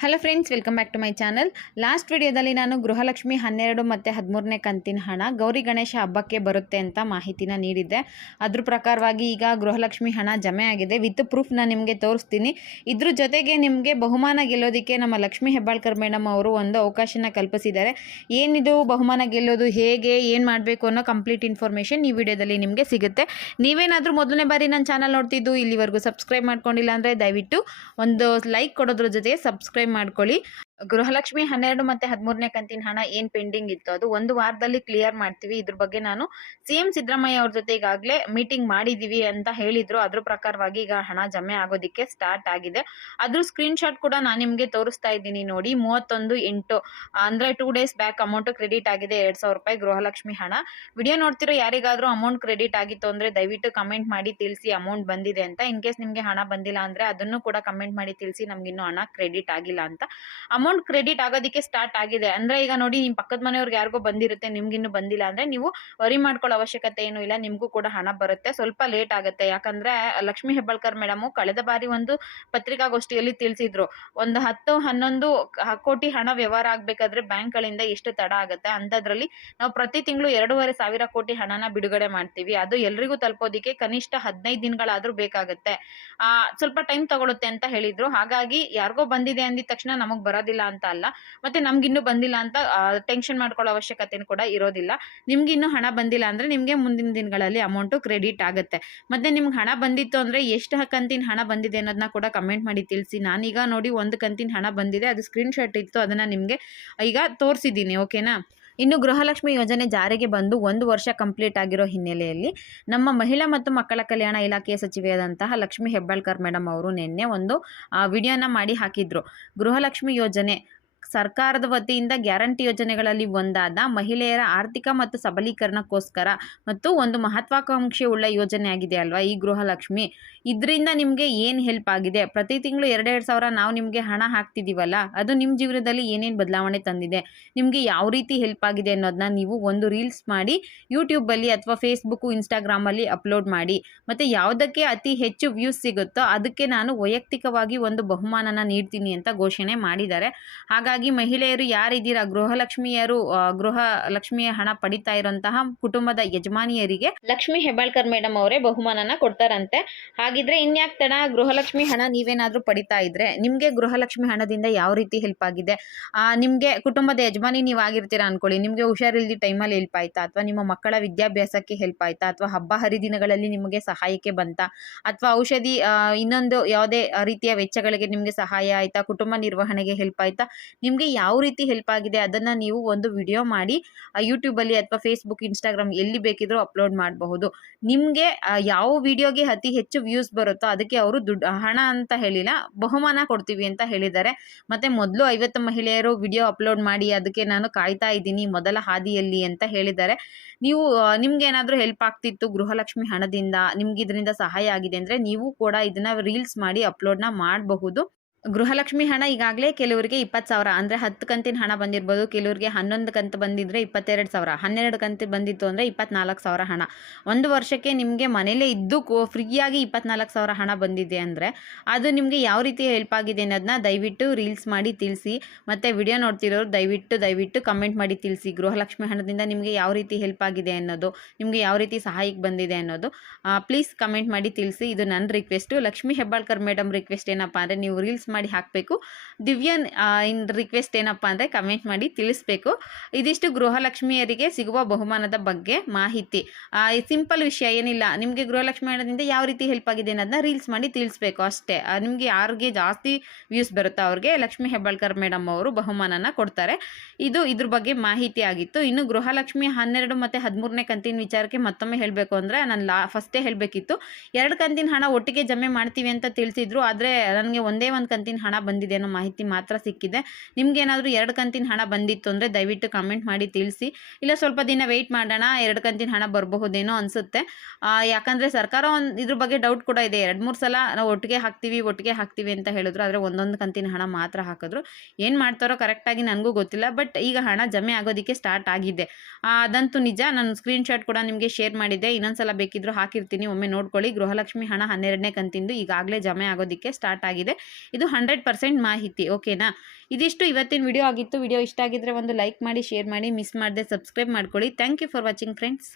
Hello friends, welcome back to my channel. Last ವಿಡಿಯೋದಲ್ಲಿ ನಾನು ಗೃಹಲಕ್ಷ್ಮಿ 12 ಮತ್ತು 13ನೇ ಕಂತಿನ ಹಣ ಗೌರಿ ಗಣೇಶ ಹಬ್ಬಕ್ಕೆ ಬರುತ್ತೆ ಅಂತ ಮಾಹಿತಿನ ನೀಡಿದ್ದೆ. ಅದ್ರ ಪ್ರಕಾರವಾಗಿ ಈಗ ಗೃಹಲಕ್ಷ್ಮಿ ಹಣ ಜಮೆ ಆಗಿದೆ. ವಿತ್ ಪ್ರೂಫ್ ನಾನು ನಿಮಗೆ ತೋರಿಸ್ತೀನಿ. ಇದ್ರ ಜೊತೆಗೆ ನಿಮಗೆ ಬಹುಮಾನ ಗೆಲ್ಲೋದಕ್ಕೆ ನಮ್ಮ ಲಕ್ಷ್ಮಿ ಹೆಬ್ಬಾಳ್ಕರ್ ಮೇಡಮ್ ಅವರು ಒಂದು ಅವಕಾಶನ ಕಲ್ಪಿಸಿದ್ದಾರೆ. ಏನಿದು ಬಹುಮಾನ ಗೆಲ್ಲೋದು, ಹೇಗೆ, ಏನು ಮಾಡಬೇಕು ಅನ್ನೋ ಕಂಪ್ಲೀಟ್ ಇನ್ಫಾರ್ಮೇಷನ್ ಈ ವಿಡಿಯೋದಲ್ಲಿ ನಿಮಗೆ ಸಿಗುತ್ತೆ. ನೀವೇನಾದರೂ ಮೊದಲನೇ ಬಾರಿ ನನ್ನ ಚಾನಲ್ ನೋಡ್ತಿದ್ದು ಇಲ್ಲಿವರೆಗೂ ಸಬ್ಸ್ಕ್ರೈಬ್ ಮಾಡ್ಕೊಂಡಿಲ್ಲ ಅಂದರೆ ದಯವಿಟ್ಟು ಒಂದು ಲೈಕ್ ಕೊಡೋದ್ರ ಜೊತೆಗೆ ಸಬ್ಸ್ಕ್ರೈಬ್ ಮಾಡ್ಕೊಳ್ಳಿ. ಗೃಹಲಕ್ಷ್ಮಿ 12 ಮತ್ತು 13ನೇ ಕಂತಿನ ಹಣ ಏನು ಪೆಂಡಿಂಗ್ ಇತ್ತು ಅದು ಒಂದು ವಾರದಲ್ಲಿ ಕ್ಲಿಯರ್ ಮಾಡ್ತೀವಿ. ಇದ್ರ ಬಗ್ಗೆ ನಾನು CM ಸಿದ್ದರಾಮಯ್ಯ ಅವ್ರ ಜೊತೆ ಈಗಾಗಲೇ ಮೀಟಿಂಗ್ ಮಾಡಿದ್ದೀವಿ ಅಂತ ಹೇಳಿದ್ರು. ಅದ್ರ ಪ್ರಕಾರವಾಗಿ ಈಗ ಹಣ ಜಮೆ ಆಗೋದಕ್ಕೆ ಸ್ಟಾರ್ಟ್ ಆಗಿದೆ. ಅದ್ರ ಸ್ಕ್ರೀನ್ಶಾಟ್ ಕೂಡ ನಾನು ನಿಮಗೆ ತೋರಿಸ್ತಾ ಇದ್ದೀನಿ ನೋಡಿ. 31/8 ಅಂದರೆ 2 ಡೇಸ್ ಬ್ಯಾಕ್ ಅಮೌಂಟ್ ಕ್ರೆಡಿಟ್ ಆಗಿದೆ. 2,000 ರೂಪಾಯಿ ಗೃಹಲಕ್ಷ್ಮಿ ಹಣ. ವಿಡಿಯೋ ನೋಡ್ತಿರೋ ಯಾರಿಗಾದರೂ ಅಮೌಂಟ್ ಕ್ರೆಡಿಟ್ ಆಗಿತ್ತು ಅಂದರೆ ದಯವಿಟ್ಟು ಕಮೆಂಟ್ ಮಾಡಿ ತಿಳಿಸಿ ಅಮೌಂಟ್ ಬಂದಿದೆ ಅಂತ. ಇನ್ ಕೇಸ್ ನಿಮಗೆ ಹಣ ಬಂದಿಲ್ಲ ಅಂದರೆ ಅದನ್ನು ಕೂಡ ಕಮೆಂಟ್ ಮಾಡಿ ತಿಳಿಸಿ ನಮಗಿನ್ನೂ ಹಣ ಕ್ರೆಡಿಟ್ ಆಗಿಲ್ಲ ಅಂತ. ಅಮೌಂಟ್ ಕ್ರೆಡಿಟ್ ಆಗೋದಕ್ಕೆ ಸ್ಟಾರ್ಟ್ ಆಗಿದೆ ಅಂದರೆ ಈಗ ನೋಡಿ, ನಿಮ್ಮ ಪಕ್ಕದ ಮನೆಯವ್ರಿಗೆ ಯಾರಿಗೋ ಬಂದಿರುತ್ತೆ, ನಿಮ್ಗಿನ್ನೂ ಬಂದಿಲ್ಲ ಅಂದರೆ ನೀವು ವರಿ ಮಾಡ್ಕೊಳ್ಳೋ ಅವಶ್ಯಕತೆ ಏನೂ ಇಲ್ಲ. ನಿಮಗೂ ಕೂಡ ಹಣ ಬರುತ್ತೆ. ಸ್ವಲ್ಪ ಲೇಟ್ ಆಗುತ್ತೆ. ಯಾಕಂದರೆ ಲಕ್ಷ್ಮಿ ಹೆಬ್ಬಾಳ್ಕರ್ ಮೇಡಮು ಕಳೆದ ಬಾರಿ ಒಂದು ಪತ್ರಿಕಾಗೋಷ್ಠಿಯಲ್ಲಿ ತಿಳಿಸಿದ್ರು, ಒಂದು 10-11 ಕೋಟಿ ಹಣ ವ್ಯವಹಾರ ಆಗಬೇಕಾದ್ರೆ ಬ್ಯಾಂಕ್ಗಳಿಂದ ಎಷ್ಟು ತಡ ಆಗುತ್ತೆ. ಅಂಥದ್ರಲ್ಲಿ ನಾವು ಪ್ರತಿ ತಿಂಗಳು 2,500 ಕೋಟಿ ಹಣನ ಬಿಡುಗಡೆ ಮಾಡ್ತೀವಿ. ಅದು ಎಲ್ರಿಗೂ ತಲುಪೋದಕ್ಕೆ ಕನಿಷ್ಠ 15 ದಿನಗಳಾದರೂ ಬೇಕಾಗುತ್ತೆ. ಸ್ವಲ್ಪ ಟೈಮ್ ತಗೊಳುತ್ತೆ ಅಂತ ಹೇಳಿದ್ರು. ಹಾಗಾಗಿ ಯಾರಿಗೋ ಬಂದಿದೆ ಅಂದಿದ ತಕ್ಷಣ ನಮಗೆ ಬರೋದಿಲ್ಲ ಅಂತ ಅಲ್ಲ, ಮತ್ತೆ ನಮ್ಗಿನ್ನೂ ಬಂದಿಲ್ಲ ಅಂತ ಟೆನ್ಷನ್ ಮಾಡ್ಕೊಳ್ಳೋ ಅವಶ್ಯಕತೆ ಕೂಡ ಇರೋದಿಲ್ಲ. ನಿಮ್ಗಿನ್ನೂ ಹಣ ಬಂದಿಲ್ಲ ಅಂದರೆ ನಿಮಗೆ ಮುಂದಿನ ದಿನಗಳಲ್ಲಿ ಅಮೌಂಟು ಕ್ರೆಡಿಟ್ ಆಗುತ್ತೆ. ಮತ್ತೆ ನಿಮ್ಗೆ ಹಣ ಬಂದಿತ್ತು ಅಂದರೆ ಎಷ್ಟು ಕಂತಿನ ಹಣ ಬಂದಿದೆ ಅನ್ನೋದನ್ನ ಕೂಡ ಕಮೆಂಟ್ ಮಾಡಿ ತಿಳಿಸಿ. ನಾನೀಗ ನೋಡಿ ಒಂದು ಕಂತಿನ ಹಣ ಬಂದಿದೆ, ಅದು ಸ್ಕ್ರೀನ್ಶಾಟ್ ಇತ್ತು, ಅದನ್ನು ನಿಮಗೆ ಈಗ ತೋರಿಸಿದ್ದೀನಿ. ಓಕೆನಾ. ಇನ್ನು ಗೃಹಲಕ್ಷ್ಮಿ ಯೋಜನೆ ಜಾರಿಗೆ ಬಂದು 1 ವರ್ಷ ಕಂಪ್ಲೀಟ್ ಆಗಿರೋ ಹಿನ್ನೆಲೆಯಲ್ಲಿ ನಮ್ಮ ಮಹಿಳಾ ಮತ್ತು ಮಕ್ಕಳ ಕಲ್ಯಾಣ ಇಲಾಖೆಯ ಸಚಿವೆಯಾದಂತಹ ಲಕ್ಷ್ಮಿ ಹೆಬ್ಬಾಳ್ಕರ್ ಮೇಡಮ್ ಅವರು ನಿನ್ನೆ ಒಂದು ವಿಡಿಯೋನ ಮಾಡಿ ಹಾಕಿದ್ರು. ಗೃಹಲಕ್ಷ್ಮಿ ಯೋಜನೆ ಸರ್ಕಾರದ ವತಿಯಿಂದ ಗ್ಯಾರಂಟಿ ಯೋಜನೆಗಳಲ್ಲಿ ಒಂದಾದ ಮಹಿಳೆಯರ ಆರ್ಥಿಕ ಮತ್ತು ಸಬಲೀಕರಣಕ್ಕೋಸ್ಕರ ಮತ್ತು ಒಂದು ಮಹತ್ವಾಕಾಂಕ್ಷೆ ಉಳ್ಳ ಯೋಜನೆ ಆಗಿದೆ ಅಲ್ವಾ ಈ ಗೃಹಲಕ್ಷ್ಮಿ. ಇದರಿಂದ ನಿಮಗೆ ಏನು ಹೆಲ್ಪ್ ಆಗಿದೆ, ಪ್ರತಿ ತಿಂಗಳು 2,2 ಸಾವಿರ ನಾವು ನಿಮಗೆ ಹಣ ಹಾಕ್ತಿದ್ದೀವಲ್ಲ, ಅದು ನಿಮ್ಮ ಜೀವನದಲ್ಲಿ ಏನೇನು ಬದಲಾವಣೆ ತಂದಿದೆ, ನಿಮಗೆ ಯಾವ ರೀತಿ ಹೆಲ್ಪ್ ಆಗಿದೆ ಅನ್ನೋದನ್ನ ನೀವು ಒಂದು ರೀಲ್ಸ್ ಮಾಡಿ ಯೂಟ್ಯೂಬಲ್ಲಿ ಅಥವಾ ಫೇಸ್ಬುಕ್ಕು, ಇನ್ಸ್ಟಾಗ್ರಾಮಲ್ಲಿ ಅಪ್ಲೋಡ್ ಮಾಡಿ. ಮತ್ತು ಯಾವುದಕ್ಕೆ ಅತಿ ಹೆಚ್ಚು ವ್ಯೂಸ್ ಸಿಗುತ್ತೋ ಅದಕ್ಕೆ ನಾನು ವೈಯಕ್ತಿಕವಾಗಿ ಒಂದು ಬಹುಮಾನನ ನೀಡ್ತೀನಿ ಅಂತ ಘೋಷಣೆ ಮಾಡಿದ್ದಾರೆ. ಹಾಗಾಗಿ ಮಹಿಳೆಯರು ಯಾರಿದ್ದೀರಾ, ಗೃಹಲಕ್ಷ್ಮಿಯ ಹಣ ಪಡಿತಾ ಇರುವಂತಹ ಕುಟುಂಬದ ಯಜಮಾನಿಯರಿಗೆ ಲಕ್ಷ್ಮಿ ಹೆಬ್ಬಾಳ್ಕರ್ ಮೇಡಮ್ ಅವರೇ ಬಹುಮಾನನ ಕೊಡ್ತಾರಂತೆ. ಹಾಗಿದ್ರೆ ಇನ್ಯಾಕ್ ತಡ, ಗೃಹಲಕ್ಷ್ಮಿ ಹಣ ನೀವೇನಾದ್ರೂ ಪಡಿತಾ ಇದ್ರೆ ನಿಮಗೆ ಗೃಹಲಕ್ಷ್ಮಿ ಹಣದಿಂದ ಯಾವ ರೀತಿ ಹೆಲ್ಪ್ ಆಗಿದೆ, ನಿಮಗೆ ಕುಟುಂಬದ ಯಜಮಾನಿ ನೀವು ಆಗಿರ್ತೀರಾ ಅನ್ಕೊಳ್ಳಿ, ನಿಮಗೆ ಹುಷಾರಿಲ್ದಿ ಟೈಮಲ್ಲಿ ಹೆಲ್ಪ್ ಆಯ್ತಾ, ಅಥವಾ ನಿಮ್ಮ ಮಕ್ಕಳ ವಿದ್ಯಾಭ್ಯಾಸಕ್ಕೆ ಹೆಲ್ಪ್ ಆಯ್ತಾ, ಅಥವಾ ಹಬ್ಬ ಹರಿದಿನಗಳಲ್ಲಿ ನಿಮಗೆ ಸಹಾಯಕ್ಕೆ ಬಂತಾ, ಅಥವಾ ಔಷಧಿ ಇನ್ನೊಂದು ಯಾವುದೇ ರೀತಿಯ ವೆಚ್ಚಗಳಿಗೆ ನಿಮಗೆ ಸಹಾಯ ಆಯ್ತಾ, ಕುಟುಂಬ ನಿರ್ವಹಣೆಗೆ ಹೆಲ್ಪ್ ಆಯ್ತಾ, ನಿಮಗೆ ಯಾವ ರೀತಿ ಹೆಲ್ಪ್ ಆಗಿದೆ ಅದನ್ನು ನೀವು ಒಂದು ವಿಡಿಯೋ ಮಾಡಿ ಯೂಟ್ಯೂಬಲ್ಲಿ ಅಥವಾ ಫೇಸ್ಬುಕ್, ಇನ್ಸ್ಟಾಗ್ರಾಮ್ ಎಲ್ಲಿ ಬೇಕಿದ್ರೂ ಅಪ್ಲೋಡ್ ಮಾಡಬಹುದು. ನಿಮಗೆ ಯಾವ ವಿಡಿಯೋಗೆ ಅತಿ ಹೆಚ್ಚು ವ್ಯೂಸ್ ಬರುತ್ತೋ ಅದಕ್ಕೆ ಅವರು ಹಣ ಅಂತ ಹೇಳಿಲ್ಲ, ಬಹುಮಾನ ಕೊಡ್ತೀವಿ ಅಂತ ಹೇಳಿದ್ದಾರೆ. ಮತ್ತು ಮೊದಲು 50 ಮಹಿಳೆಯರು ವಿಡಿಯೋ ಅಪ್ಲೋಡ್ ಮಾಡಿ, ಅದಕ್ಕೆ ನಾನು ಕಾಯ್ತಾ ಇದ್ದೀನಿ ಮೊದಲ ಹಾದಿಯಲ್ಲಿ ಅಂತ ಹೇಳಿದ್ದಾರೆ. ನಿಮ್ಗೆ ಏನಾದರೂ ಹೆಲ್ಪ್ ಆಗ್ತಿತ್ತು ಗೃಹಲಕ್ಷ್ಮಿ ಹಣದಿಂದ, ನಿಮ್ಗೆ ಇದರಿಂದ ಸಹಾಯ ಆಗಿದೆ ಅಂದರೆ ನೀವು ಕೂಡ ಇದನ್ನು ರೀಲ್ಸ್ ಮಾಡಿ ಅಪ್ಲೋಡ್ನ ಮಾಡಬಹುದು. ಗೃಹಲಕ್ಷ್ಮಿ ಹಣ ಈಗಾಗಲೇ ಕೆಲವರಿಗೆ 20,000 ಅಂದರೆ 10 ಕಂತಿನ ಹಣ ಬಂದಿರ್ಬೋದು, ಕೆಲವರಿಗೆ 11 ಕಂತು ಬಂದಿದ್ದರೆ 22,000, 12 ಕಂತು ಬಂದಿತ್ತು ಅಂದರೆ 24,000 ಹಣ. ಒಂದು ವರ್ಷಕ್ಕೆ ನಿಮಗೆ ಮನೇಲೇ ಇದ್ದು ಫ್ರೀಯಾಗಿ 24,000 ಹಣ ಬಂದಿದೆ ಅಂದರೆ ಅದು ನಿಮಗೆ ಯಾವ ರೀತಿ ಹೆಲ್ಪ್ ಆಗಿದೆ ಅನ್ನೋದನ್ನ ದಯವಿಟ್ಟು ರೀಲ್ಸ್ ಮಾಡಿ ತಿಳಿಸಿ. ಮತ್ತು ವಿಡಿಯೋ ನೋಡ್ತಿರೋರು ದಯವಿಟ್ಟು ಕಮೆಂಟ್ ಮಾಡಿ ತಿಳಿಸಿ. ಗೃಹಲಕ್ಷ್ಮಿ ಹಣದಿಂದ ನಿಮಗೆ ಯಾವ ರೀತಿ ಹೆಲ್ಪ್ ಆಗಿದೆ ಅನ್ನೋದು, ನಿಮಗೆ ಯಾವ ರೀತಿ ಸಹಾಯಕ್ಕೆ ಬಂದಿದೆ ಅನ್ನೋದು ಪ್ಲೀಸ್ ಕಮೆಂಟ್ ಮಾಡಿ ತಿಳಿಸಿ. ಇದು ನನ್ನ request. Lakshmi Hebbalkar madam request ಏನಪ್ಪ ಅಂದರೆ ನೀವು ರೀಲ್ಸ್ ಮಾಡಿ ಹಾಕಬೇಕು. ದಿವ್ಯನ್ ರಿಕ್ವೆಸ್ಟ್ ಏನಪ್ಪ ಅಂದರೆ ಕಮೆಂಟ್ ಮಾಡಿ ತಿಳಿಸ್ಬೇಕು. ಇದಿಷ್ಟು ಗೃಹಲಕ್ಷ್ಮಿಯರಿಗೆ ಸಿಗುವ ಬಹುಮಾನದ ಬಗ್ಗೆ ಮಾಹಿತಿ. ಸಿಂಪಲ್ ವಿಷಯ ಏನಿಲ್ಲ, ನಿಮಗೆ ಗೃಹಲಕ್ಷ್ಮಿ ಹಣದಿಂದ ಯಾವ ರೀತಿ ಹೆಲ್ಪ್ ಆಗಿದೆ ಅನ್ನೋದನ್ನ ರೀಲ್ಸ್ ಮಾಡಿ ತಿಳಿಸ್ಬೇಕು ಅಷ್ಟೇ. ನಿಮಗೆ ಯಾರಿಗೆ ಜಾಸ್ತಿ ವ್ಯೂಸ್ ಬರುತ್ತೋ ಅವ್ರಿಗೆ ಲಕ್ಷ್ಮಿ ಹೆಬ್ಬಾಳ್ಕರ್ ಮೇಡಮ್ ಅವರು ಬಹುಮಾನನ ಕೊಡ್ತಾರೆ. ಇದ್ರ ಬಗ್ಗೆ ಮಾಹಿತಿ ಆಗಿತ್ತು. ಇನ್ನು ಗೃಹಲಕ್ಷ್ಮಿ 12 ಮತ್ತು 13ನೇ ಕಂತಿನ ವಿಚಾರಕ್ಕೆ ಮತ್ತೊಮ್ಮೆ ಹೇಳಬೇಕು ಅಂದರೆ ನಾನು ಫಸ್ಟೇ ಹೇಳಬೇಕಿತ್ತು. 2 ಕಂತಿನ ಹಣ ಒಟ್ಟಿಗೆ ಜಮೆ ಮಾಡ್ತೀವಿ ಅಂತ ತಿಳಿಸಿದ್ರು. ಆದರೆ ನನಗೆ ಒಂದೇ ಒಂದು ಕಂತಿನ ಹಣ ಬಂದಿದೆ ಅನ್ನೋ ಮಾಹಿತಿ ಮಾತ್ರ ಸಿಕ್ಕಿದೆ. ನಿಮ್ಗೇನಾದರೂ 2 ಕಂತಿನ ಹಣ ಬಂದಿತ್ತು ಅಂದರೆ ದಯವಿಟ್ಟು ಕಮೆಂಟ್ ಮಾಡಿ ತಿಳಿಸಿ. ಇಲ್ಲ ಸ್ವಲ್ಪ ದಿನ ವೆಯ್ಟ್ ಮಾಡೋಣ, 2 ಕಂತಿನ ಹಣ ಬರಬಹುದೇನೋ ಅನಿಸುತ್ತೆ. ಯಾಕಂದರೆ ಸರ್ಕಾರ ಇದ್ರ ಬಗ್ಗೆ ಡೌಟ್ ಕೂಡ ಇದೆ. 2-3 ಸಲ ನಾವು ಒಟ್ಟಿಗೆ ಹಾಕ್ತೀವಿ ಅಂತ ಹೇಳಿದ್ರು, ಆದರೆ ಒಂದೊಂದು ಕಂತಿನ ಹಣ ಮಾತ್ರ ಹಾಕಿದ್ರು. ಏನು ಮಾಡ್ತಾರೋ ಕರೆಕ್ಟಾಗಿ ನನಗೂ ಗೊತ್ತಿಲ್ಲ. ಬಟ್ ಈಗ ಹಣ ಜಮೆ ಆಗೋದಕ್ಕೆ ಸ್ಟಾರ್ಟ್ ಆಗಿದೆ, ಅದಂತೂ ನಿಜ. ನಾನು ಸ್ಕ್ರೀನ್ಶಾಟ್ ಕೂಡ ನಿಮಗೆ ಶೇರ್ ಮಾಡಿದ್ದೆ, ಇನ್ನೊಂದ್ಸಲ ಬೇಕಿದ್ರೂ ಹಾಕಿರ್ತೀನಿ, ಒಮ್ಮೆ ನೋಡ್ಕೊಳ್ಳಿ. ಗೃಹಲಕ್ಷ್ಮಿ ಹಣ 12ನೇ ಕಂತಿಂದು ಈಗಾಗಲೇ ಜಮೆ ಆಗೋದಕ್ಕೆ ಸ್ಟಾರ್ಟ್ ಆಗಿದೆ. ಇದು 100% ಮಾಹಿತಿ. ಓಕೆನಾ? ಇದಿಷ್ಟು ಇವತ್ತಿನ ವಿಡಿಯೋ ಆಗಿತ್ತು. ವಿಡಿಯೋ ಇಷ್ಟ ಆಗಿದ್ದರೆ ಒಂದು ಲೈಕ್ ಮಾಡಿ, ಶೇರ್ ಮಾಡಿ, ಮಿಸ್ ಮಾಡದೆ ಸಬ್ಸ್ಕ್ರೈಬ್ ಮಾಡ್ಕೊಳ್ಳಿ. Thank you for watching friends.